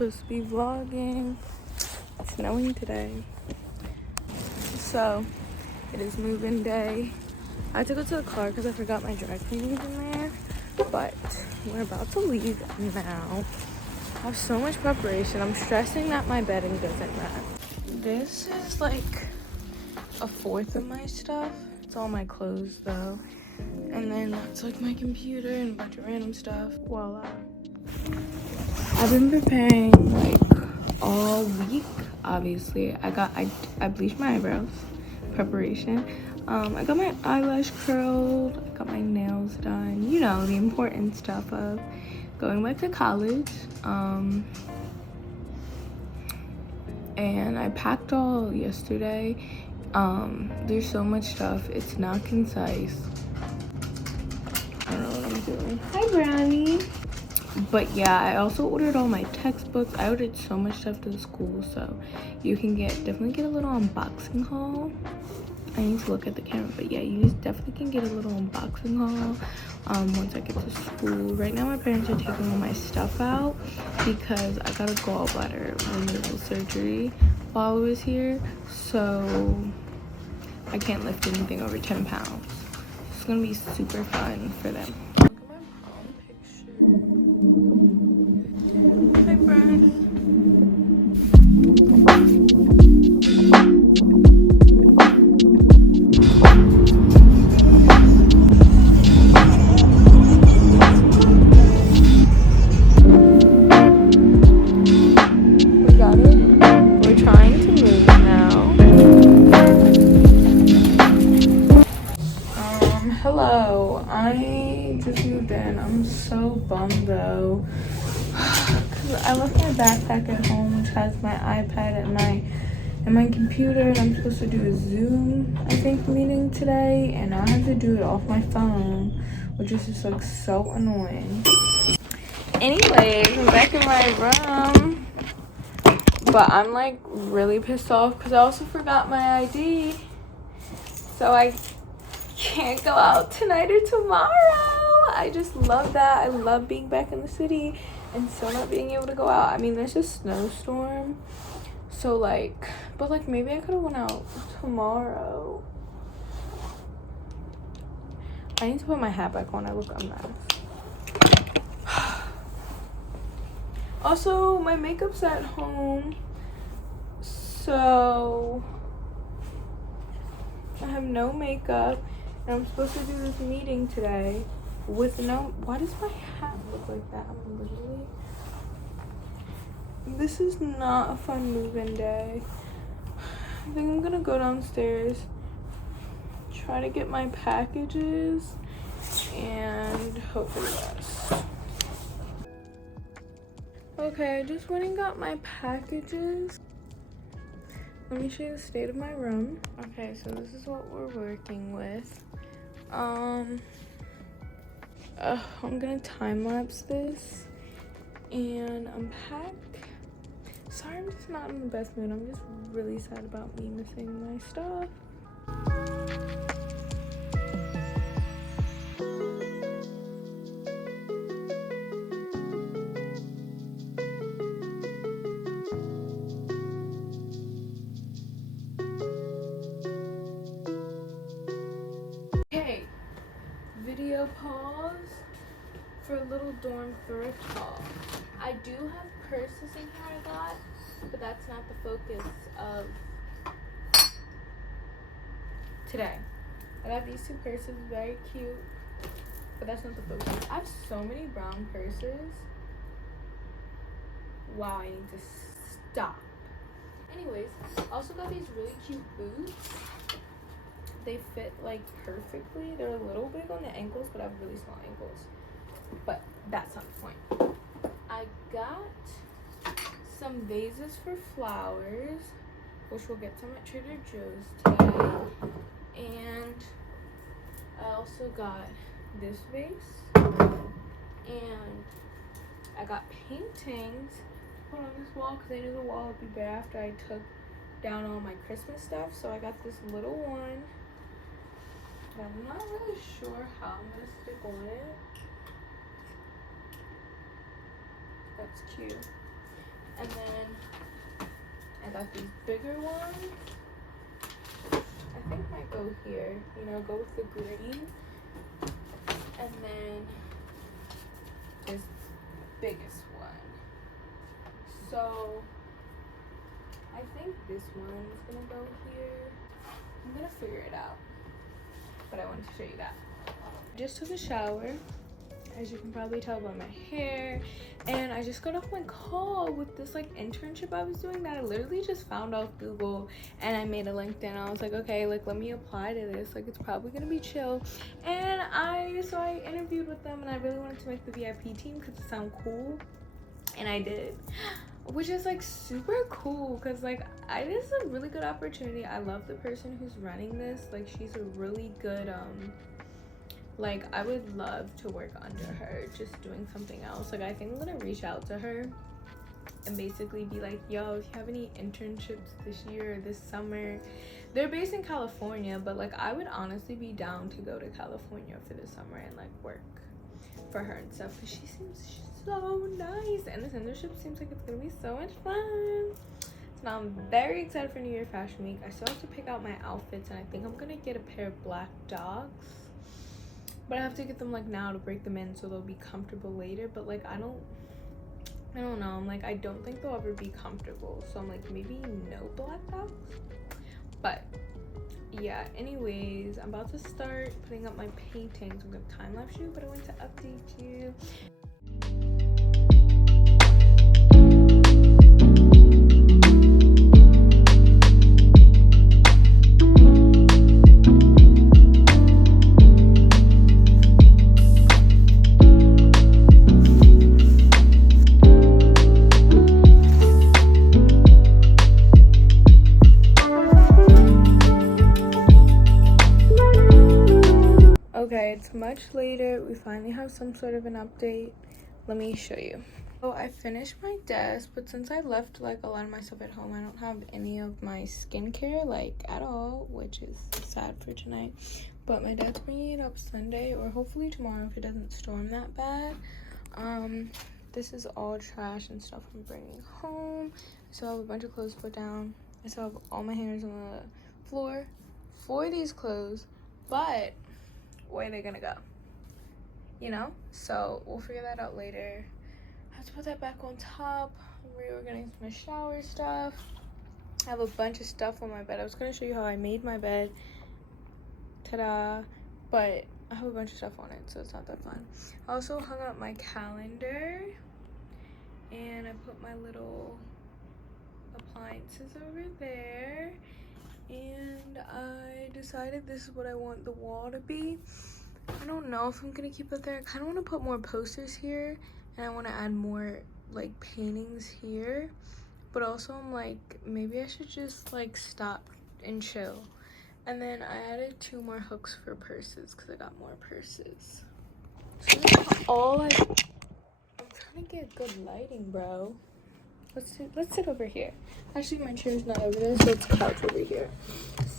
supposed to be vlogging. It's snowing today. So, it is move-in day. I had to go to the car because I forgot my dry cleaning in there. But we're about to leave now. I have so much preparation. I'm stressing that my bedding doesn't match. This is like a fourth of my stuff. It's all my clothes though. And then that's like my computer and a bunch of random stuff. Voila. I've been preparing like all week, obviously. I bleached my eyebrows. Preparation. I got my eyelash curled. I got my nails done. You know, the important stuff of going back to college. And I packed all yesterday. There's so much stuff. It's not concise. I don't know what I'm doing. Hi, Brownie. But yeah, I also ordered all my textbooks. I ordered so much stuff to the school, so you can definitely get a little unboxing haul. I need to look at the camera, but yeah, you definitely can get a little unboxing haul once I get to school. Right now my parents are taking all my stuff out because I got a gallbladder removal surgery while I was here, so I can't lift anything over 10 pounds. It's gonna be super fun for them. Look at my prom picture. Hi, Brian. Hello, I just moved in. I'm so bummed though, because I left my backpack at home, which has my iPad and my computer, and I'm supposed to do a Zoom, I think, meeting today, and I have to do it off my phone, which is just like so annoying. Anyways, I'm back in my room, but I'm like really pissed off because I also forgot my ID, so I can't go out tonight or tomorrow. I just love that. I love being back in the city and still not being able to go out. I mean, there's a snowstorm, so like, but like maybe I could have went out tomorrow. I need to put my hat back on. I look a mess. Also, my makeup's at home, so I have no makeup. And I'm supposed to do this meeting today with no... Why does my hat look like that? I'm literally... This is not a fun move-in day. I think I'm gonna go downstairs, try to get my packages, and hope for the best. Okay, I just went and got my packages. Let me show you the state of my room. Okay, so this is what we're working with. I'm gonna time-lapse this and unpack. Sorry, I'm just not in the best mood. I'm just really sad about me missing my stuff. Video pause for a little dorm thrift haul. I do have purses in here I got, but that's not the focus of today. I got these two purses, very cute, but that's not the focus. I have so many brown purses. Wow, I need to stop. Anyways, I also got these really cute boots. They fit like perfectly. They're a little big on the ankles, but I have really small ankles. But that's not the point. I got some vases for flowers, which we'll get some at Trader Joe's today. And I also got this vase. And I got paintings to put on this wall because I knew the wall would be better after I took down all my Christmas stuff. So I got this little one. But I'm not really sure how I'm going to stick on it. That's cute. got these bigger ones. I think might go here, you know, go with the green. And then this biggest one. So I think this one's gonna go here. I'm gonna figure it out, but I wanted to show you that. I just took a shower, as you can probably tell by my hair, and I just got off my call with this like internship I was doing that I literally just found off Google, and I made a LinkedIn. I was like, okay, like let me apply to this, like it's probably gonna be chill. And I interviewed with them, and I really wanted to make the VIP team because it sounded cool, and I did, which is like super cool because like this is a really good opportunity. I love the person who's running this. Like she's a really good like I would love to work under her, just doing something else. Like I think I'm gonna reach out to her and basically be like, yo, if you have any internships this year or this summer. They're based in California, but like I would honestly be down to go to California for the summer and like work for her and stuff, because she seems so nice, and this internship seems like it's gonna be so much fun. So now I'm very excited for New Year Fashion Week. I still have to pick out my outfits, and I think I'm gonna get a pair of black dogs, but I have to get them like now to break them in so they'll be comfortable later. But like I don't know, I'm like I don't think they'll ever be comfortable, so I'm like maybe no black dogs. But yeah, anyways, I'm about to start putting up my paintings. I'm gonna time lapse you, but I want to update you. Okay, it's much later. We finally have some sort of an update. Let me show you. So I finished my desk, but since I left like a lot of my stuff at home, I don't have any of my skincare like at all, which is sad for tonight. But my dad's bringing it up Sunday, or hopefully tomorrow if it doesn't storm that bad. This is all trash and stuff I'm bringing home. I still have a bunch of clothes to put down. I still have all my hangers on the floor for these clothes, but where are they gonna go, you know? So we'll figure that out later. I have to put that back on top. I'm reorganizing my shower stuff. I have a bunch of stuff on my bed. I was gonna show you how I made my bed, ta-da, but I have a bunch of stuff on it, so it's not that fun. I also hung up my calendar, and I put my little appliances over there. And I decided this is what I want the wall to be. I don't know if I'm gonna keep it there. I kind of want to put more posters here, and I want to add more like paintings here, but also I'm like maybe I should just like stop and chill. And then I added 2 more hooks for purses because I got more purses. So this is all I'm trying to get good lighting, bro. Let's sit over here. Actually, my chair's not over there, so it's couch over here.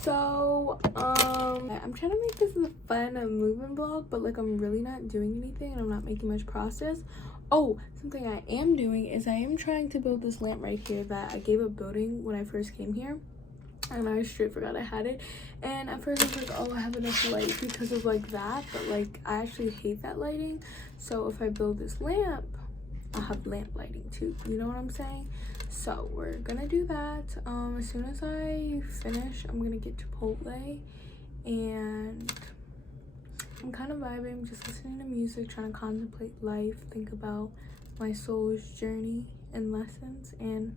So I'm trying to make this a fun moving vlog, but like I'm really not doing anything, and I'm not making much process. Oh, something I am doing is I am trying to build this lamp right here that I gave up building when I first came here, and I straight forgot I had it. And at first I was like, oh, I have enough light because of like that, but like I actually hate that lighting. So if I build this lamp, I'll have lamp lighting too, you know what I'm saying? So we're gonna do that. As soon as I finish, I'm gonna get Chipotle, and I'm kind of vibing, just listening to music, trying to contemplate life, think about my soul's journey and lessons. And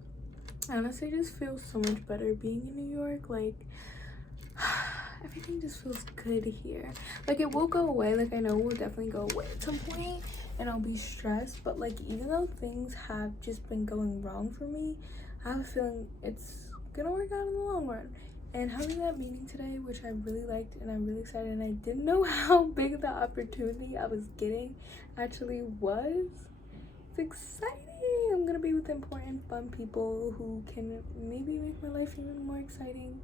honestly, it just feels so much better being in New York. Like everything just feels good here. Like it will go away, like I know it will definitely go away at some point, and I'll be stressed, but like even though things have just been going wrong for me, I have a feeling it's gonna work out in the long run. And having that meeting today, which I really liked and I'm really excited, and I didn't know how big the opportunity I was getting actually was. It's exciting. I'm gonna be with important fun people who can maybe make my life even more exciting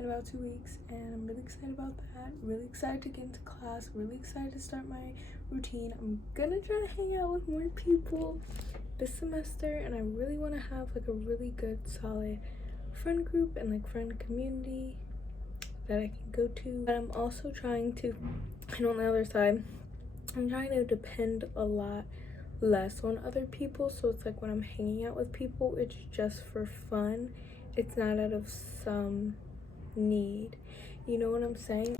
in about 2 weeks, and I'm really excited about that. Really excited to get into class, really excited to start my routine. I'm gonna try to hang out with more people this semester, and I really want to have like a really good solid friend group and like friend community that I can go to. But I'm also trying to, and on the other side, I'm trying to depend a lot less on other people. So it's like when I'm hanging out with people, it's just for fun. It's not out of some need. You know what I'm saying?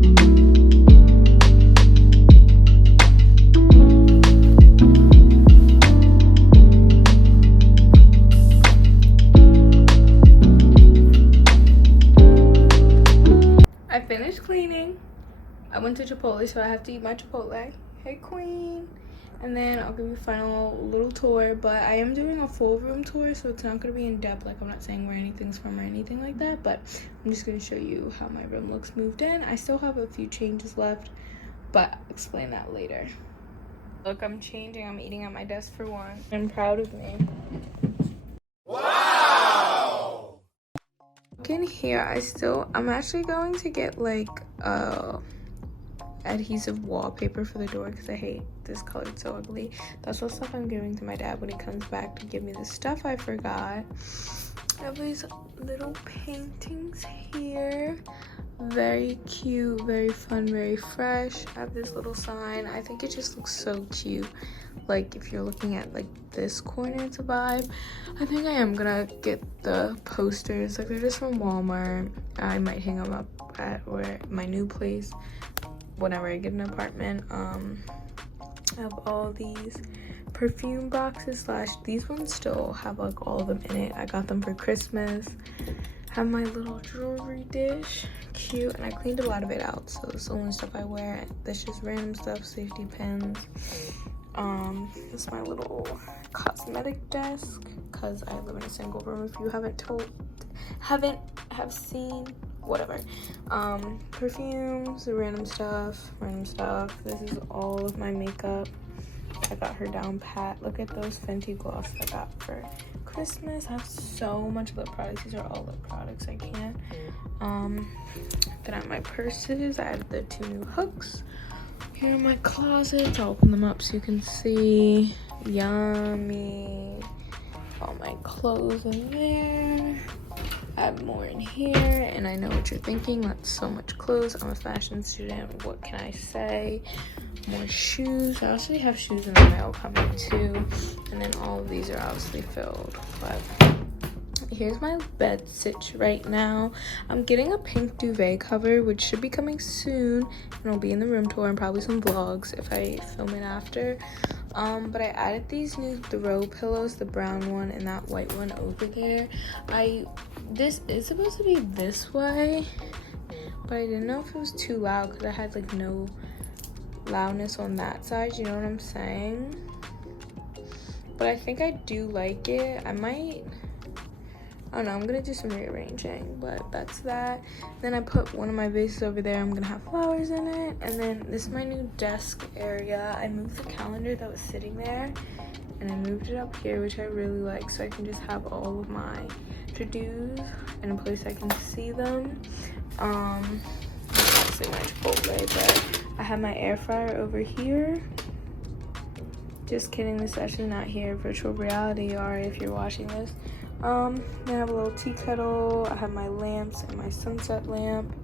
I finished cleaning. I went to Chipotle, so I have to eat my Chipotle. Hey, queen. And then I'll give you a final little tour, but I am doing a full room tour, so it's not going to be in depth. Like, I'm not saying where anything's from or anything like that, but I'm just going to show you how my room looks moved in. I still have a few changes left, but I'll explain that later. Look, I'm changing. I'm eating at my desk for one. I'm proud of me. Wow! Look in here. I'm actually going to get like adhesive wallpaper for the door because I hate this color. It's so ugly. That's what stuff I'm giving to my dad when he comes back to give me the stuff I forgot. I have these little paintings here. Very cute, very fun, very fresh. I have this little sign. I think it just looks so cute. Like if you're looking at like this corner, it's a vibe. I think I am gonna get the posters. Like they're just from Walmart. I might hang them up at my new place whenever I get an apartment. I have all these perfume boxes / these ones still have like all of them in it. I got them for Christmas. Have my little jewelry dish, cute, and I cleaned a lot of it out, so it's the only stuff I wear. That's just random stuff, safety pins. This is my little cosmetic desk because I live in a single room. If you have seen, whatever. Perfumes, random stuff. This is all of my makeup. I got her down pat. Look at those Fenty gloss I got for Christmas. I have so much lip products. These are all lip products. I can't. Then I have my purses. I have the 2 new hooks. Here are my closets. I'll open them up so you can see. Yummy. All my clothes in there. I have more in here, and I know what you're thinking. That's so much clothes. I'm a fashion student. What can I say? More shoes. I also have shoes in the mail coming too, and then all of these are obviously filled. But here's my bed sit right now. I'm getting a pink duvet cover, which should be coming soon, and it'll be in the room tour and probably some vlogs if I film it after. But I added these new throw pillows, the brown one and that white one over there. This is supposed to be this way, but I didn't know if it was too loud because I had like no loudness on that side, you know what I'm saying? But I think I do like it. I don't know, I'm gonna do some rearranging, but that's that. Then I put one of my vases over there. I'm gonna have flowers in it. And then this is my new desk area. I moved the calendar that was sitting there and I moved it up here, which I really like, so I can just have all of my to-dos in a place I can see them. Obviously my Chipotle, but I have my air fryer over here. Just kidding, this is actually not here, virtual reality, or if you're watching this. Then I have a little tea kettle. I have my lamps and my sunset lamp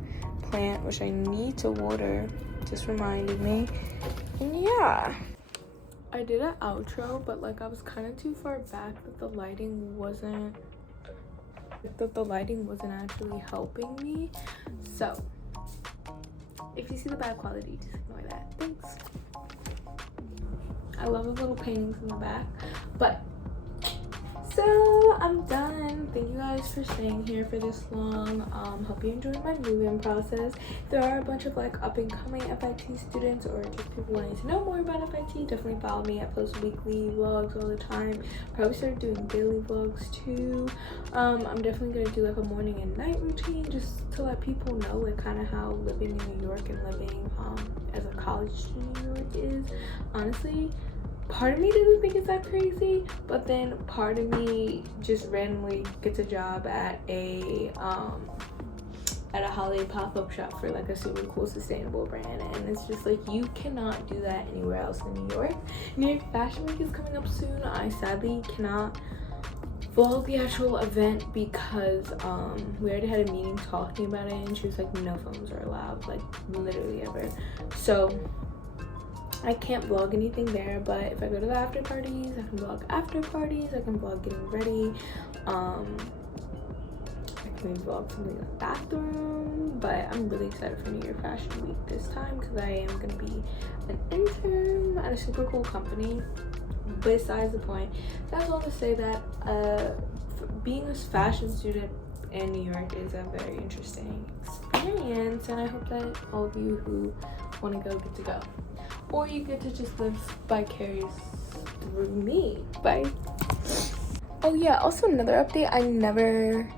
plant, which I need to water, just reminded me. And yeah, I did an outro, but like I was kind of too far back that the lighting wasn't actually helping me. So if you see the bad quality, just ignore that. Thanks. I love the little paintings in the back, but so I'm done. Thank you guys for staying here for this long. Hope you enjoyed my move-in process. There are a bunch of like up and coming FIT students or just people wanting to know more about FIT. Definitely follow me. I post weekly vlogs all the time. Probably start doing daily vlogs too. I'm definitely gonna do like a morning and night routine just to let people know like kind of how living in New York and living as a college student in New York is. Honestly, part of me doesn't think it's that crazy, but then part of me just randomly gets a job at a holiday pop-up shop for like a super cool sustainable brand, and it's just like you cannot do that anywhere else in New York. New York Fashion Week is coming up soon. I sadly cannot vlog the actual event because we already had a meeting talking about it, and she was like, no phones are allowed, like literally ever. So I can't vlog anything there, but if I go to the after parties, I can vlog after parties, I can vlog getting ready, I can maybe vlog something in the bathroom. But I'm really excited for New Year Fashion Week this time because I am going to be an intern at a super cool company. Besides the point, that's all to say that being a fashion student in New York is a very interesting experience, and I hope that all of you who want to go get to go, or you get to just live vicarious through me. Bye. Oh yeah, also another update, I never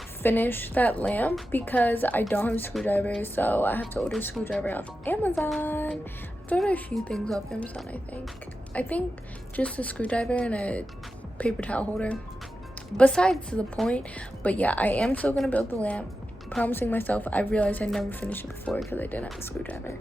finished that lamp because I don't have a screwdriver, so I have to order a screwdriver off Amazon. I've ordered a few things off Amazon. I think just a screwdriver and a paper towel holder. Besides the point, but yeah, I am still gonna build the lamp, promising myself. I realized I never finished it before because I didn't have a screwdriver.